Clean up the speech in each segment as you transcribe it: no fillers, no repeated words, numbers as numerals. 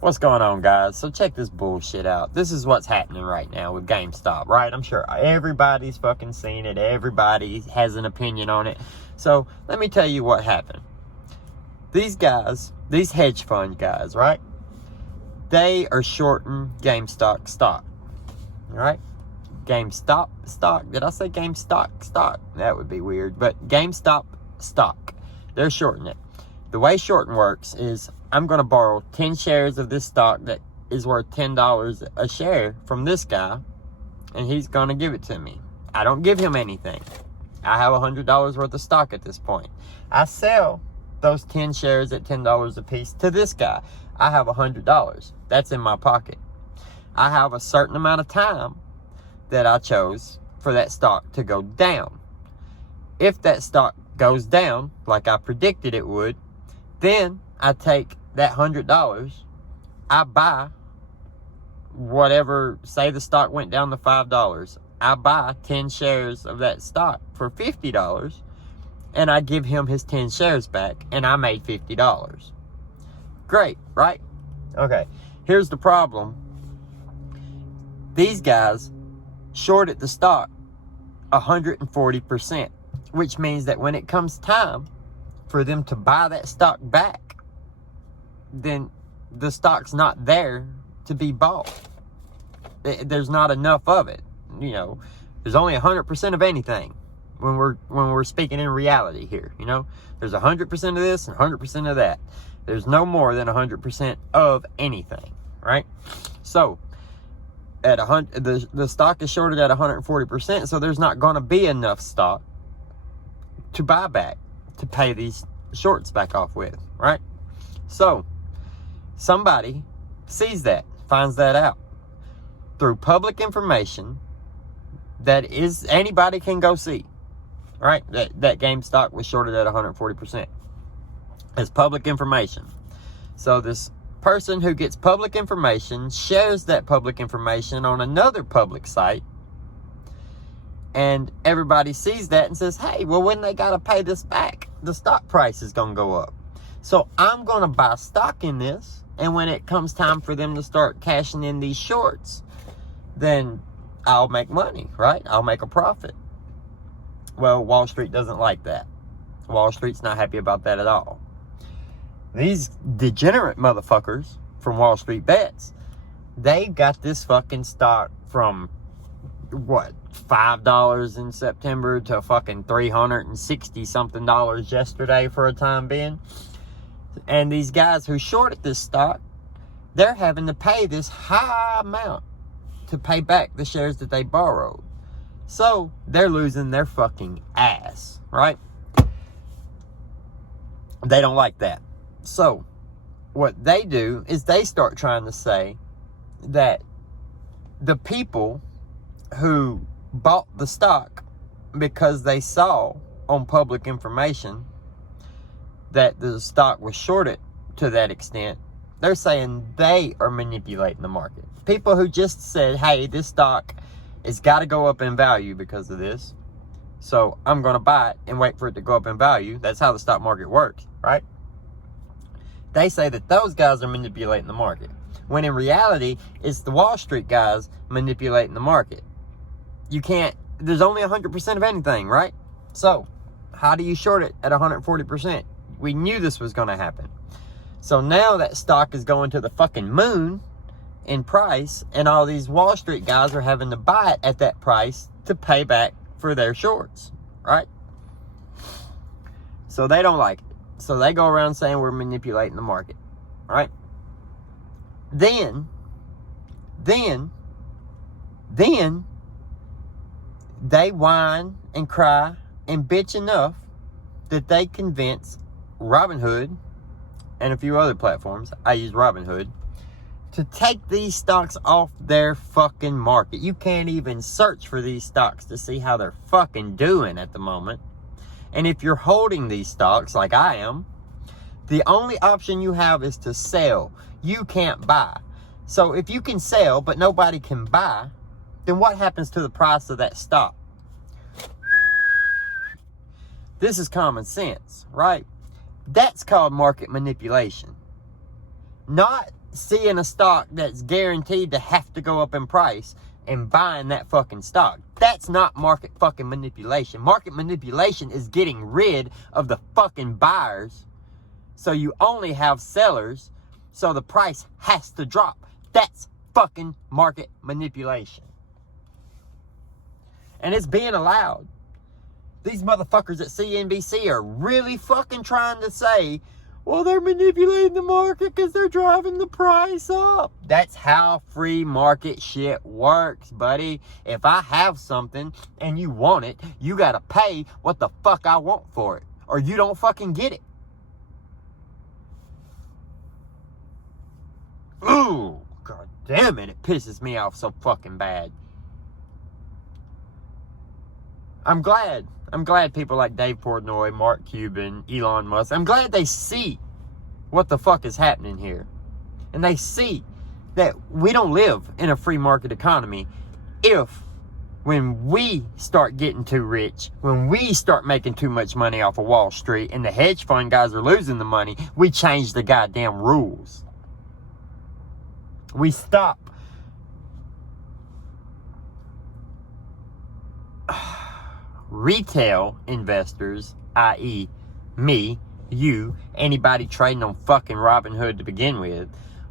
What's going on, guys? So check this bullshit out. This is what's happening right now with GameStop, right? I'm sure everybody's fucking seen it. Everybody has an opinion on it. So let me tell you what happened. These guys, these hedge fund guys, right? They are shorting GameStop stock, right? GameStop stock. Did I say GameStop stock? That would be weird. But GameStop stock. They're shorting it. The way shorting works is I'm going to borrow 10 shares of this stock that is worth $10 a share from this guy, and he's going to give it to me. I don't give him anything. I have $100 worth of stock at this point. I sell those 10 shares at $10 a piece to this guy. I have $100. That's in my pocket. I have a certain amount of time that I chose for that stock to go down. If that stock goes down, like I predicted it would, then I take that $100, I buy whatever, say the stock went down to $5. I buy 10 shares of that stock for $50, and I give him his 10 shares back, and I made $50. Great, right? Okay, here's the problem. These guys shorted the stock 140%, which means that when it comes time for them to buy that stock back, then the stock's not there to be bought. There's not enough of it. You know, there's only 100% of anything when we're speaking in reality here. You know, there's 100% of this and 100% of that. There's no more than 100% of anything, right? So at the stock is shorted at 140%, so there's not going to be enough stock to buy back to pay these shorts back off with, right? So somebody sees that, finds that out through public information that is anybody can go see, right? That GameStop was shorted at 140%. It's public information. So this person who gets public information shares that public information on another public site, and everybody sees that and says, hey, well, when they got to pay this back, the stock price is going to go up. So I'm going to buy stock in this, and when it comes time for them to start cashing in these shorts, then I'll make money, right? I'll make a profit. Well, Wall Street doesn't like that. Wall Street's not happy about that at all. These degenerate motherfuckers from WallStreetbets, they got this fucking stock from, what, $5 in September to fucking $360 something yesterday for a time being. And these guys who shorted this stock, they're having to pay this high amount to pay back the shares that they borrowed. So they're losing their fucking ass, right? They don't like that. So what they do is they start trying to say that the people who bought the stock because they saw on public information that the stock was shorted to that extent, they're saying they are manipulating the market. People who just said, hey, this stock has got to go up in value because of this, so I'm going to buy it and wait for it to go up in value. That's how the stock market works, right? They say that those guys are manipulating the market, when in reality, it's the Wall Street guys manipulating the market. You can't, there's only 100% of anything, right? So how do you short it at 140%? We knew this was going to happen. So now that stock is going to the fucking moon in price, and all these Wall Street guys are having to buy it at that price to pay back for their shorts, right? So they don't like it. So they go around saying we're manipulating the market, right? Then they whine and cry and bitch enough that they convince Robinhood and a few other platforms, I use Robinhood, to take these stocks off their fucking market. You can't even search for these stocks to see how they're fucking doing at the moment. And if you're holding these stocks like I am, the only option you have is to sell. You can't buy. So if you can sell but nobody can buy, then what happens to the price of that stock? This is common sense, right? That's called market manipulation. Not seeing a stock that's guaranteed to have to go up in price and buying that fucking stock. That's not market fucking manipulation. Market manipulation is getting rid of the fucking buyers, so you only have sellers, so the price has to drop. That's fucking market manipulation. And it's being allowed. These motherfuckers at CNBC are really fucking trying to say, well, they're manipulating the market because they're driving the price up. That's how free market shit works, buddy. If I have something and you want it, you gotta pay what the fuck I want for it, or you don't fucking get it. Ooh, god damn it, it pisses me off so fucking bad. I'm glad people like Dave Portnoy, Mark Cuban, Elon Musk, I'm glad they see what the fuck is happening here. And they see that we don't live in a free market economy if, when we start getting too rich, when we start making too much money off of Wall Street and the hedge fund guys are losing the money, we change the goddamn rules. We stop retail investors, i.e. me, you, anybody trading on fucking Robinhood to begin with.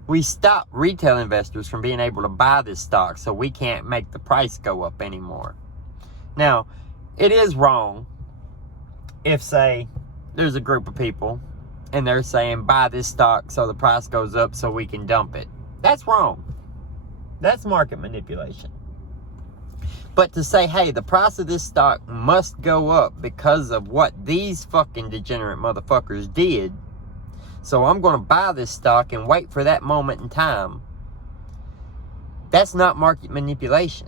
We stop retail investors from being able to buy this stock, so we can't make the price go up anymore. Now, it is wrong if, say, there's a group of people and they're saying buy this stock so the price goes up so we can dump it. That's wrong. That's market manipulation. But to say, hey, the price of this stock must go up because of what these fucking degenerate motherfuckers did, so I'm going to buy this stock and wait for that moment in time, that's not market manipulation.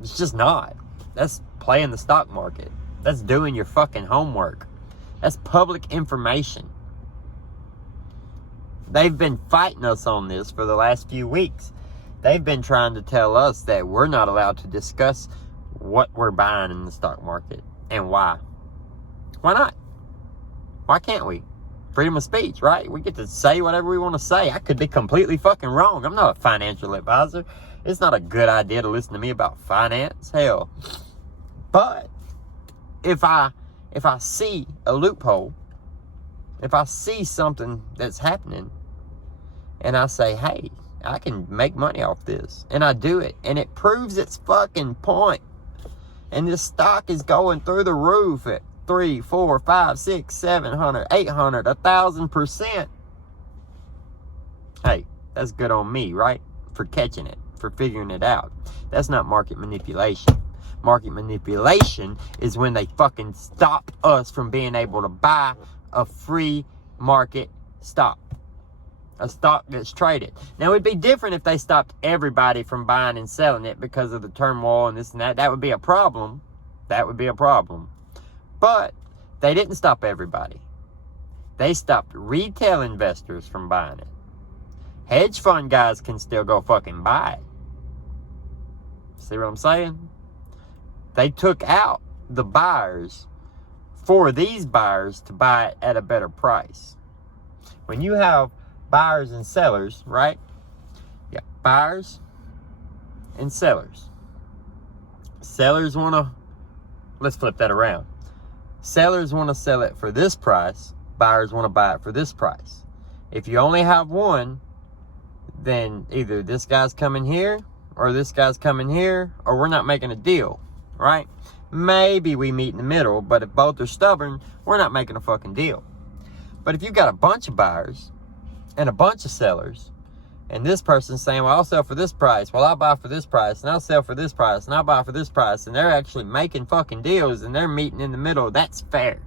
It's just not. That's playing the stock market. That's doing your fucking homework. That's public information. They've been fighting us on this for the last few weeks. They've been trying to tell us that we're not allowed to discuss what we're buying in the stock market and why. Why not? Why can't we? Freedom of speech, right? We get to say whatever we want to say. I could be completely fucking wrong. I'm not a financial advisor. It's not a good idea to listen to me about finance. Hell. But if I see a loophole, if I see something that's happening and I say, hey, I can make money off this, and I do it, and it proves its fucking point, and this stock is going through the roof at 3, 4, 5, 6, 700, 800, 1,000%. Hey, that's good on me, right? For catching it, for figuring it out. That's not market manipulation. Market manipulation is when they fucking stop us from being able to buy a free market stock. A stock that's traded. Now, it would be different if they stopped everybody from buying and selling it because of the turmoil and this and that. That would be a problem. That would be a problem. But they didn't stop everybody. They stopped retail investors from buying it. Hedge fund guys can still go fucking buy it. See what I'm saying? They took out the buyers for these buyers to buy it at a better price. When you have buyers and sellers, right? Yeah, buyers and sellers. Sellers want to, let's flip that around. Sellers want to sell it for this price. Buyers want to buy it for this price. If you only have one, then either this guy's coming here or this guy's coming here, or we're not making a deal, right? Maybe we meet in the middle, but if both are stubborn, we're not making a fucking deal. But if you've got a bunch of buyers and a bunch of sellers, and this person's saying, well, I'll sell for this price, well, I'll buy for this price, and I'll sell for this price, and I'll buy for this price, and they're actually making fucking deals, and they're meeting in the middle, that's fair.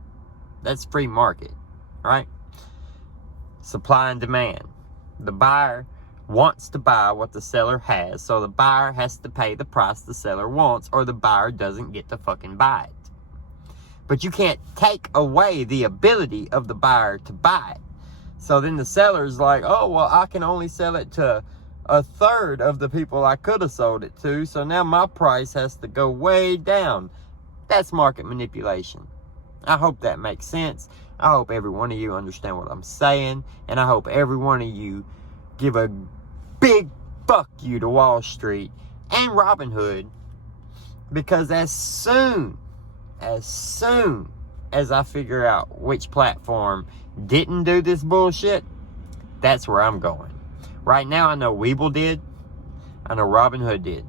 That's free market, right? Supply and demand. The buyer wants to buy what the seller has, so the buyer has to pay the price the seller wants, or the buyer doesn't get to fucking buy it. But you can't take away the ability of the buyer to buy it. So then the seller's like, oh, well, I can only sell it to a third of the people I could have sold it to, so now my price has to go way down. That's market manipulation. I hope that makes sense. I hope every one of you understand what I'm saying. And I hope every one of you give a big fuck you to Wall Street and Robinhood. Because as soon as I figure out which platform didn't do this bullshit, that's where I'm going. Right now, I know Webull did. I know Robinhood did.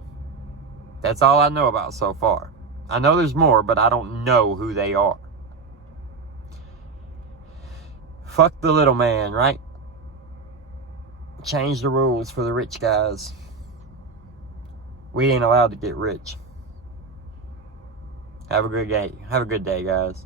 That's all I know about so far. I know there's more, but I don't know who they are. Fuck the little man, right? Change the rules for the rich guys. We ain't allowed to get rich. Have a good day. Have a good day, guys.